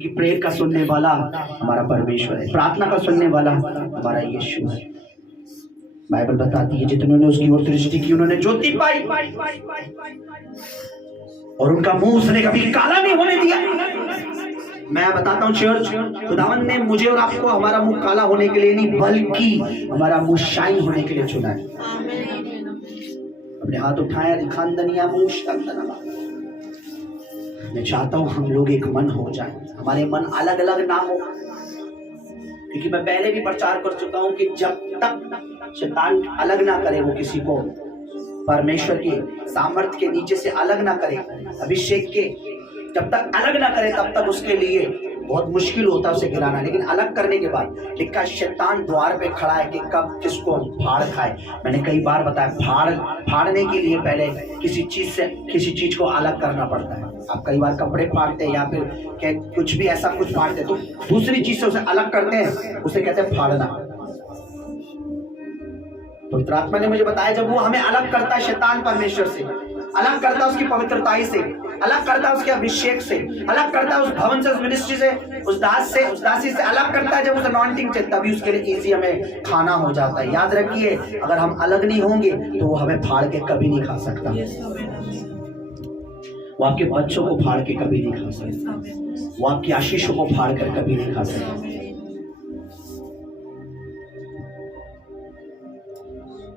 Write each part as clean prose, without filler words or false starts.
कि प्रेयर का सुनने वाला हमारा परमेश्वर है, प्रार्थना का सुनने वाला हमारा यीशु है। बाइबल बताती है जितने उसकी ओर दृष्टि की उन्होंने ज्योति पाई और उनका मुंह उसने कभी काला नहीं होने दिया। मैं बताता हूँ चर्च, खुदावन ने मुझे और आपको हमारा मुंह काला होने के लिए नहीं बल्कि हमारा मुंह शाइन होने के लिए चुना है। अपने हाथ उठाया खानदनिया मुंह। मैं चाहता हूं हम लोग एक मन हो जाए, हमारे मन अलग अलग ना हो, क्योंकि मैं पहले भी प्रचार कर चुका हूं कि जब तक शैतान अलग ना करे, वो किसी को परमेश्वर के सामर्थ्य के नीचे से अलग ना करे, अभिषेक के जब तक अलग ना करे तब तक उसके लिए बहुत मुश्किल होता है उसे गिराना। लेकिन अलग करने के बाद लिखा शैतान द्वार पे खड़ा है कि कब किसको फाड़ खाए। मैंने कई बार बताया फाड़ने के लिए पहले किसी चीज को अलग करना पड़ता है। आप कई बार कपड़े फाड़ते हैं या फिर कुछ भी ऐसा कुछ फाड़ते तो दूसरी चीज से उसे अलग करते हैं, उसे कहते हैं फाड़ना। पवित्र आत्मा ने मुझे बताया जब वो हमें अलग करता है शैतान परमेश्वर से, अलग करता है उसकी पवित्रताई से, अलग करता है उसके अभिषेक से, अलग करता है उस भवन से, उस मिनिस्ट्री से, उस दास से, उस दासी से अलग करता है जब उस अनॉइंटिंग से, तभी उसके लिए इजी हमें खाना हो जाता है। याद रखिए अगर हम अलग नहीं होंगे तो वो हमें फाड़ के कभी नहीं खा सकता। वो आपके बच्चों को फाड़ के कभी नहीं खा सकता, वो आपकी आशीषों को फाड़ कर कभी नहीं खा सकता।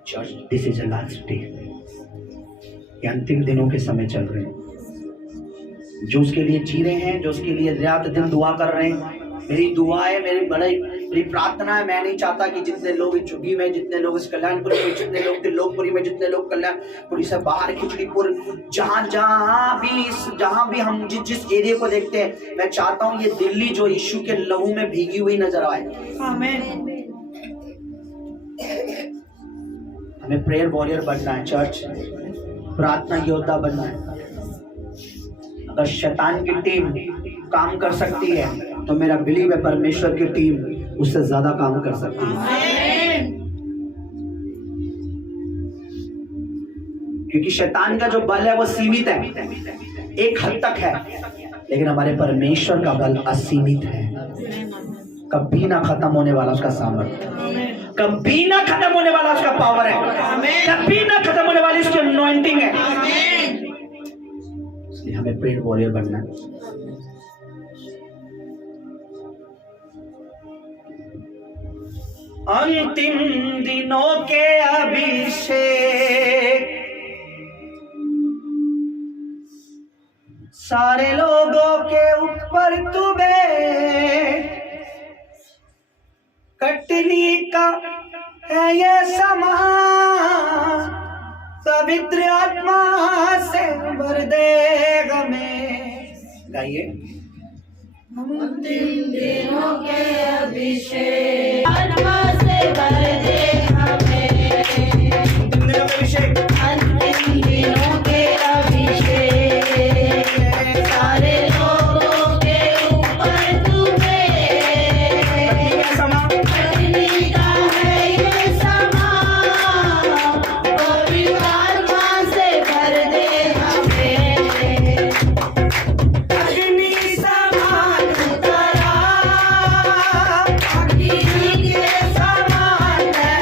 Church, this is a last day. ये अंतिम दिनों के समय चल रहे हैं। जो उसके लिए जी रहे हैं, जो उसके लिए रात दिन दुआ कर रहे हैं, मेरी दुआ है, मेरी प्रार्थना है, मैं नहीं चाहता कि जितने लोग चुगी में, जितने लोग इस कल्याणपुरी में, जितने लोग त्रिलोकपुरी में, जितने लोग कल्याणपुरी से बाहर खिचड़ीपुर, जहां भी हम जिस एरिया को देखते हैं, मैं चाहता हूं ये दिल्ली जो यीशु के लहू में भीगी हुई नजर आए। आमीन। हमें प्रेयर वॉरियर बनना है चर्च, प्रार्थना योद्धा बनना है। अगर शैतान की टीम काम कर सकती है तो मेरा बिलीव है परमेश्वर की टीम उससे ज्यादा काम कर सकती है। क्योंकि शैतान का जो बल है वो सीमित है, एक हद तक है, लेकिन हमारे परमेश्वर का बल असीमित है, कभी ना खत्म होने वाला उसका सामर्थ्य, कभी ना खत्म होने वाला उसका पावर है, कभी ना खत्म होने वाली उसकी अनॉइंटिंग है। इसलिए हमें प्रेयर वॉरियर बनना है। अंतिम दिनों के अभिषेक सारे लोगों के ऊपर तुम्हें कटनी का है ये समा, पवित्र आत्मा से भर दे हमें। गाइए। अंतिम दिनों के अभिषेक आत्मा से भर दे हमें। अंतिम दिनों के अभिषेक, अंतिम दिनों के अभिषेक सारे लोगों के ऊपर तुम्हें कटनी का है ये समा, पवित्र आत्मा से भर दे हमें। अग्नि समान उतरा, अग्नि के समान है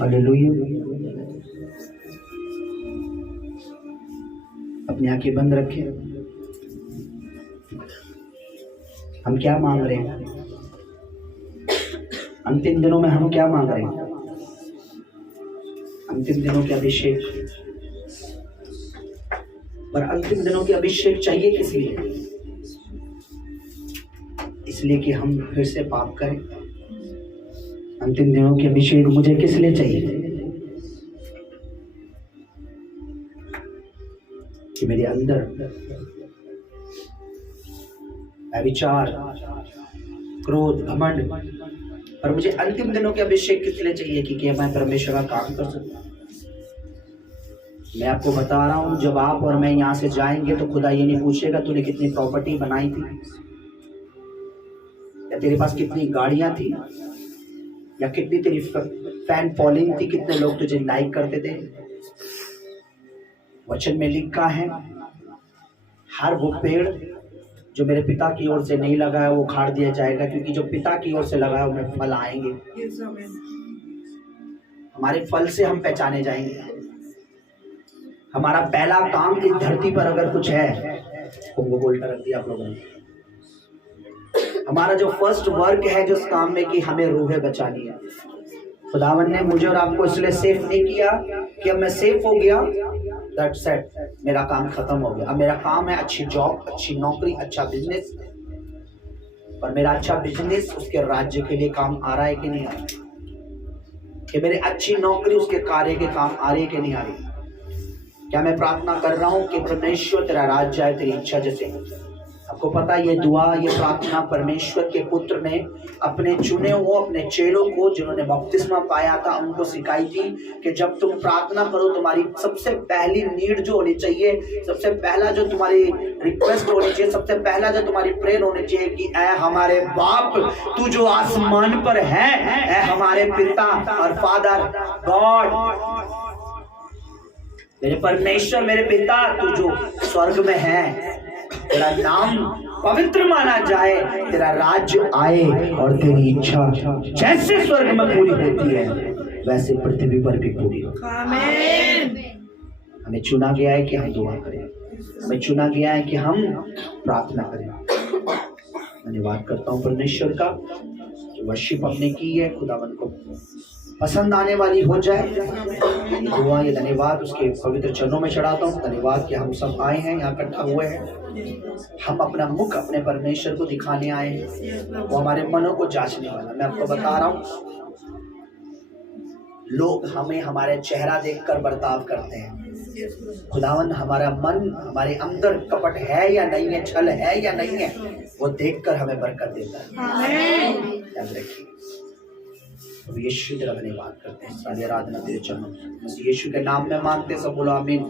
हालेलुया। अपनी आंखें बंद रखें। हम क्या मांग रहे हैं? अंतिम दिनों में हम क्या मांग रहे हैं? अंतिम दिनों के अभिषेक। पर अंतिम दिनों के अभिषेक चाहिए किस लिए? इसलिए कि हम फिर से पाप करें। अंतिम दिनों के अभिषेक मुझे किस लिए चाहिए? कि मेरे अंदर विचार, क्रोध, घमंड, पर मुझे अंतिम दिनों के अभिषेक किस लिए चाहिए? कि मैं परमेश्वर का काम कर सकूं। मैं आपको बता रहा हूं, जब आप और मैं यहां से जाएंगे तो खुदा ये नहीं पूछेगा तूने कितनी प्रॉपर्टी बनाई थी, या तेरे पास कितनी गाड़ियां थी, या कितनी तेरी फैन फॉलोइंग थी, कितने लोग तुझे लाइक करते थे। वचन में लिखा है, हर वो पेड़ जो मेरे पिता की ओर से नहीं लगा है वो उखाड़ दिया जाएगा, क्योंकि जो पिता की ओर से लगा है उनमें फल आएंगे। हमारे फल से हम पहचाने जाएंगे। हमारा पहला काम इस धरती पर अगर कुछ है, उनको उल्टा रख दिया आप लोगों ने। हमारा जो फर्स्ट वर्क है जिस काम में, कि हमें रूहें बचानी है। खुदावन ने मुझे और आपको इसलिए सेफ नहीं किया कि अब मैं सेफ हो गया, दैट्स इट, मेरा काम खत्म हो गया। अब मेरा काम है अच्छी जॉब, अच्छी नौकरी, अच्छा बिजनेस। पर मेरा अच्छा बिजनेस उसके राज्य के लिए काम आ रहा है कि नहीं आ रहा? कि मेरी अच्छी नौकरी उसके कार्य के काम आ रही है कि नहीं आ रही? क्या मैं प्रार्थना कर रहा हूं कि परमेश्वर तेरा राज्य आए, तेरी इच्छा जैसे। आपको पता है ये दुआ, ये प्रार्थना परमेश्वर के पुत्र ने अपने चुने हुए अपने चेलों को, जिन्होंने बपतिस्मा पाया था, उनको सिखाई थी कि जब तुम प्रार्थना करो तुम्हारी सबसे पहली नीड जो होनी चाहिए, सबसे पहला जो तुम्हारी रिक्वेस्ट होनी चाहिए, सबसे पहला जो तुम्हारी प्रेयर होनी चाहिए कि ऐ हमारे बाप तू जो आसमान पर है, ऐ हमारे पिता और फादर गॉड, मेरे परमेश्वर, मेरे पिता तू जो स्वर्ग में है, तेरा नाम पवित्र माना जाए, तेरा राज्य आए और तेरी इच्छा जैसे स्वर्ग में पूरी होती है वैसे पृथ्वी पर भी पूरी हो। आमीन। हमें चुना गया है कि हम दुआ करें, हमें चुना गया है कि हम प्रार्थना करें। धन्यवाद करता हूँ परमेश्वर का, जो वर्शिप हमने की है खुदावन को पसंद आने वाली हो जाए। ये दुआ, ये धन्यवाद उसके पवित्र चरणों में चढ़ाता हूँ। धन्यवाद कि हम सब आए हैं, यहाँ इकट्ठा हुए हैं। हम अपना मुख अपने परमेश्वर को दिखाने आए हैं, वो हमारे मनों को जांचने वाला। मैं आपको बता रहा हूँ, लोग हमें हमारे चेहरा देखकर बर्ताव करते हैं। खुदावन हमारा मन, हमारे अंदर कपट है या नहीं है, छल है या नहीं है, वो देखकर हमें बरकत देता है। याद रखिए। अब यीशु तेरा धन्यवाद करते हैं, सारी आराधना तेरे चरणों में, यीशु के नाम में मांगते सब बोलो आमीन।